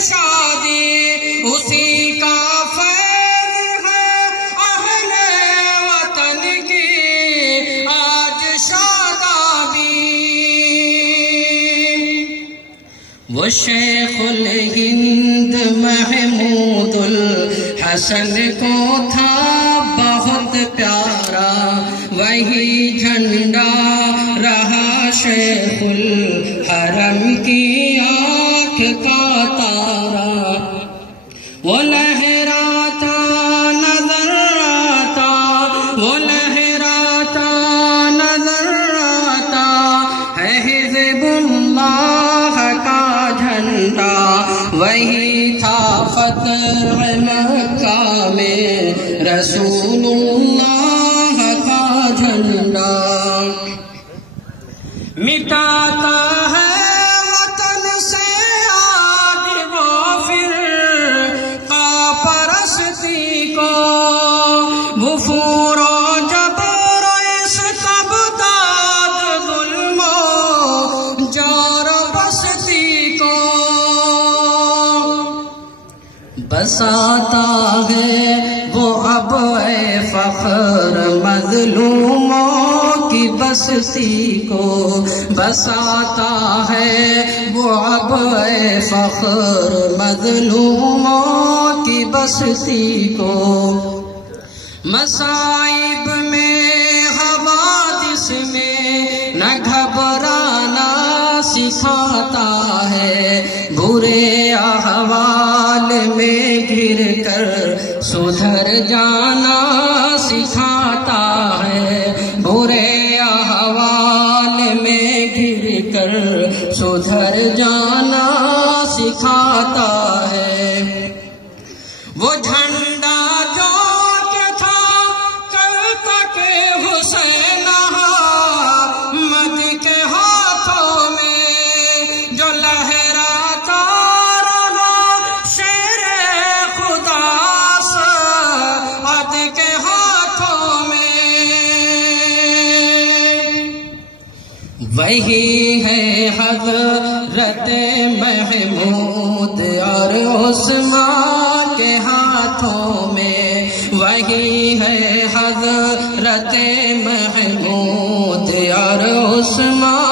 شادی اسی کا فیض ہے اہل وطن کی آج شادابی وہ شیخ الہند محمود الحسن کو تھا بہت پیارا وہی جھنڈا رہا شیخ الحرم کی آنکھ کا تارا وہ لہراتا نظر آتا وہ لہراتا نظر آتا ہے حزب اللہ کا جھنڈا وہی تھا فتح مکہ میں رسول اللہ کا جھنڈا مٹاتا ہے وطن سے آج وہ فرقہ پرستی کو غفور و جبر اس تبداد ظلم و جور بستی کو بساتا ہے وہ اب اے فخر مظلوموں کی بستی کو بساتا ہے وہ اب اے فخر مظلوموں کی بستی کو مصائب میں حوادث میں نہ گھبرانا سکھاتا ہے برے احوال میں گر کر سدھر جانا سکھاتا ہے برے احوال میں گر کر سدھر جانا سکھاتا ہے وہ جھنڈا جو کہ تھا کل تک حسین احمد کے ہاتھوں میں جو لہراتا رہا شیر خدا سعد کے ہاتھوں میں وہی ہے حضرت محمود اور عثمان کے ہاتھوں میں وہی ہے حضرت محمود اور عثمان